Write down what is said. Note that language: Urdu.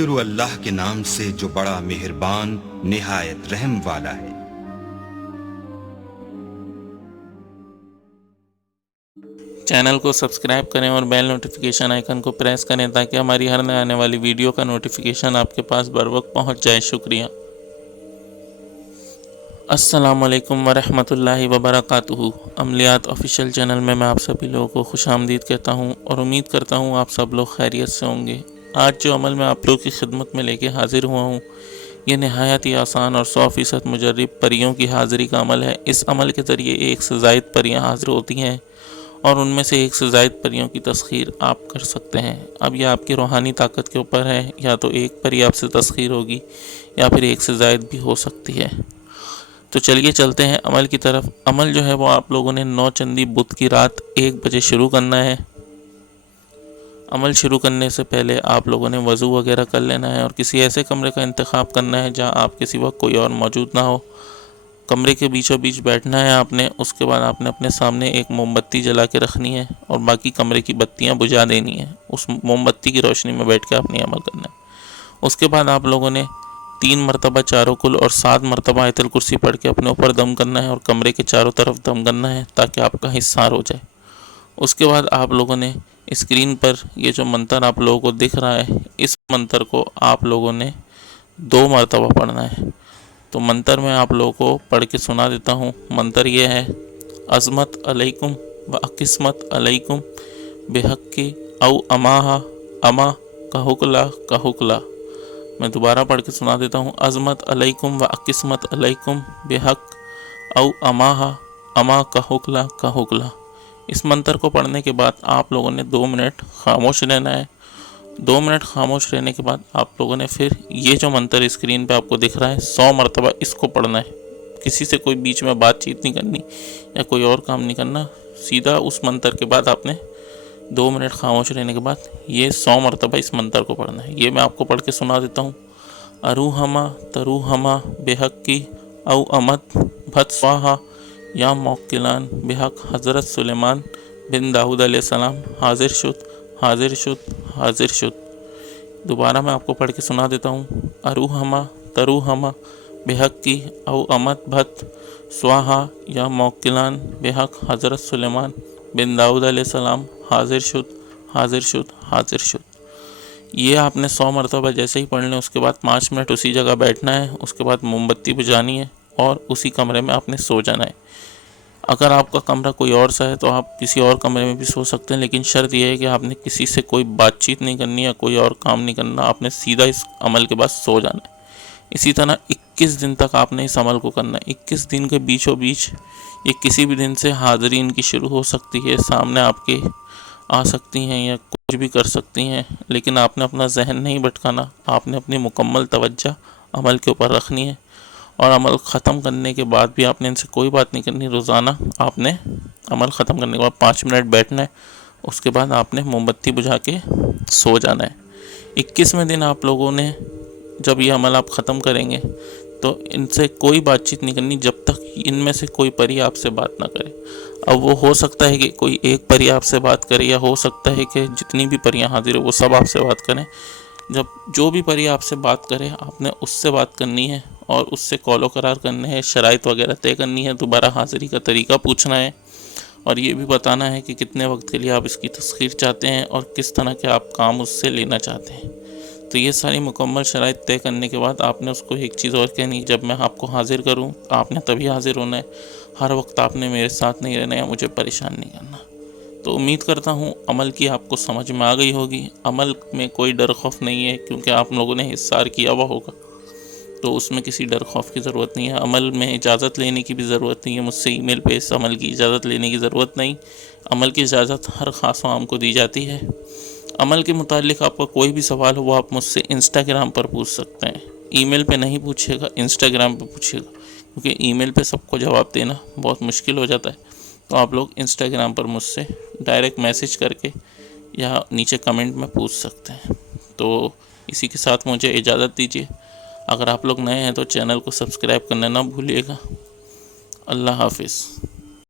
شروع اللہ کے نام سے جو بڑا مہربان نہایت رحم والا ہے۔ چینل کو سبسکرائب کریں اور بیل نوٹیفیکیشن آئیکن کو پریس کریں تاکہ ہماری ہر نئے آنے والی ویڈیو کا نوٹیفیکیشن آپ کے پاس بر وقت پہنچ جائے۔ شکریہ۔ السلام علیکم ورحمۃ اللہ وبرکاتہ۔ عملیات آفیشیل چینل میں آپ سبھی لوگوں کو خوش آمدید کہتا ہوں اور امید کرتا ہوں آپ سب لوگ خیریت سے ہوں گے۔ آج جو عمل میں آپ لوگوں کی خدمت میں لے کے حاضر ہوا ہوں، یہ نہایت ہی آسان اور 100% مجرب پریوں کی حاضری کا عمل ہے۔ اس عمل کے ذریعے ایک سے زائد پریاں حاضر ہوتی ہیں اور ان میں سے ایک سے زائد پریوں کی تسخیر آپ کر سکتے ہیں۔ اب یہ آپ کی روحانی طاقت کے اوپر ہے، یا تو ایک پری آپ سے تسخیر ہوگی یا پھر ایک سے زائد بھی ہو سکتی ہے۔ تو چلیے چلتے ہیں عمل کی طرف۔ عمل جو ہے وہ آپ لوگوں نے 9 چندی بدھ کی رات 1 بجے شروع کرنا ہے۔ عمل شروع کرنے سے پہلے آپ لوگوں نے وضو وغیرہ کر لینا ہے اور کسی ایسے کمرے کا انتخاب کرنا ہے جہاں آپ کے سوا کوئی اور موجود نہ ہو۔ کمرے کے بیچوں بیچ بیٹھنا ہے آپ نے۔ اس کے بعد آپ نے اپنے سامنے ایک موم بتی جلا کے رکھنی ہے اور باقی کمرے کی بتیاں بجھا دینی ہیں۔ اس موم بتی کی روشنی میں بیٹھ کے آپ نے عمل کرنا ہے۔ اس کے بعد آپ لوگوں نے 3 مرتبہ چاروں کل اور 7 مرتبہ آیت الکرسی پڑھ کے اپنے اوپر دم کرنا ہے اور کمرے کے چاروں طرف دم کرنا ہے تاکہ آپ کا حصار ہو جائے۔ اس کے بعد آپ لوگوں نے اسکرین پر یہ جو منتر آپ لوگوں کو دکھ رہا ہے، اس منتر کو آپ لوگوں نے 2 مرتبہ پڑھنا ہے۔ تو منتر میں آپ لوگوں کو پڑھ کے سنا دیتا ہوں۔ منتر یہ ہے: عظمت علیکم و قسمت علیکم بحق کی او اماہا اما کا حکلا کا حکلا۔ میں دوبارہ پڑھ کے سنا دیتا ہوں۔ عظمت علیکم و قسمت علیکم بحق او اماہا اما کا حکلا کا حکلا۔ اس منتر کو پڑھنے کے بعد آپ لوگوں نے 2 منٹ خاموش رہنا ہے۔ 2 منٹ خاموش رہنے کے بعد آپ لوگوں نے پھر یہ جو منتر اسکرین پہ آپ کو دکھ رہا ہے 100 مرتبہ اس کو پڑھنا ہے۔ کسی سے کوئی بیچ میں بات چیت نہیں کرنی یا کوئی اور کام نہیں کرنا، سیدھا اس منتر کے بعد آپ نے 2 منٹ خاموش رہنے کے بعد یہ 100 مرتبہ اس منتر کو پڑھنا ہے۔ یہ میں آپ کو پڑھ کے سنا دیتا ہوں۔ اروہما تروہما بحق کی او امت بھت سواہا یا موکلان بحق حضرت سلیمان بن داؤد علیہ السلام حاضر شد حاضر شد حاضر شد۔ دوبارہ میں آپ کو پڑھ کے سنا دیتا ہوں۔ اروہما تروہما بحق کی او امت بھت سواہا یا موکلان بحق حضرت سلیمان بن داؤد علیہ السلام حاضر شد حاضر شد حاضر شد۔ یہ آپ نے 100 مرتبہ جیسے ہی پڑھ لیں، اس کے بعد 5 منٹ اسی جگہ بیٹھنا ہے۔ اس کے بعد موم بتی بجھانی ہے اور اسی کمرے میں آپ نے سو جانا ہے۔ اگر آپ کا کمرہ کوئی اور سا ہے تو آپ کسی اور کمرے میں بھی سو سکتے ہیں، لیکن شرط یہ ہے کہ آپ نے کسی سے کوئی بات چیت نہیں کرنی یا کوئی اور کام نہیں کرنا۔ آپ نے سیدھا اس عمل کے بعد سو جانا ہے۔ اسی طرح 21 دن تک آپ نے اس عمل کو کرنا ہے۔ 21 دن کے بیچوں بیچ یہ کسی بھی دن سے حاضرین کی شروع ہو سکتی ہے، سامنے آپ کے آ سکتی ہیں یا کچھ بھی کر سکتی ہیں، لیکن آپ نے اپنا ذہن نہیں بھٹکانا۔ آپ نے اپنی مکمل توجہ عمل کے اوپر رکھنی ہے اور عمل ختم کرنے کے بعد بھی آپ نے ان سے کوئی بات نہیں کرنی۔ روزانہ آپ نے عمل ختم کرنے کے بعد 5 منٹ بیٹھنا ہے۔ اس کے بعد آپ نے موم بتی بجھا کے سو جانا ہے۔ 21ویں دن آپ لوگوں نے جب یہ عمل آپ ختم کریں گے تو ان سے کوئی بات چیت نہیں کرنی جب تک ان میں سے کوئی پری آپ سے بات نہ کرے۔ اب وہ ہو سکتا ہے کہ کوئی ایک پری آپ سے بات کرے، یا ہو سکتا ہے کہ جتنی بھی پریاں حاضر ہیں وہ سب آپ سے بات کریں۔ جب جو بھی پری آپ سے بات کرے آپ نے اس سے بات کرنی ہے اور اس سے قول و قرار کرنے ہیں، شرائط وغیرہ طے کرنی ہے، دوبارہ حاضری کا طریقہ پوچھنا ہے اور یہ بھی بتانا ہے کہ کتنے وقت کے لیے آپ اس کی تسخیر چاہتے ہیں اور کس طرح کے آپ کام اس سے لینا چاہتے ہیں۔ تو یہ ساری مکمل شرائط طے کرنے کے بعد آپ نے اس کو ایک چیز اور کہنی: جب میں آپ کو حاضر کروں آپ نے تبھی حاضر ہونا ہے، ہر وقت آپ نے میرے ساتھ نہیں رہنا یا مجھے پریشان نہیں کرنا۔ تو امید کرتا ہوں عمل کی آپ کو سمجھ میں آ گئی ہوگی۔ عمل میں کوئی ڈر خوف نہیں ہے کیونکہ آپ لوگوں نے حصار کیا ہوا ہوگا، تو اس میں کسی ڈر خوف کی ضرورت نہیں ہے۔ عمل میں اجازت لینے کی بھی ضرورت نہیں ہے، مجھ سے ای میل پہ اس عمل کی اجازت لینے کی ضرورت نہیں۔ عمل کی اجازت ہر خاص و عام کو دی جاتی ہے۔ عمل کے متعلق آپ کا کوئی بھی سوال ہو وہ آپ مجھ سے انسٹاگرام پر پوچھ سکتے ہیں۔ ای میل پہ نہیں پوچھیے گا، انسٹاگرام پہ پوچھیے گا، کیونکہ ای میل پہ سب کو جواب دینا بہت مشکل ہو جاتا ہے۔ تو آپ لوگ انسٹاگرام پر مجھ سے ڈائریکٹ میسج کر کے یا نیچے کمنٹ میں پوچھ سکتے ہیں۔ تو اسی کے ساتھ مجھے اجازت دیجیے۔ اگر آپ لوگ نئے ہیں تو چینل کو سبسکرائب کرنا نہ بھولیے گا۔ اللہ حافظ۔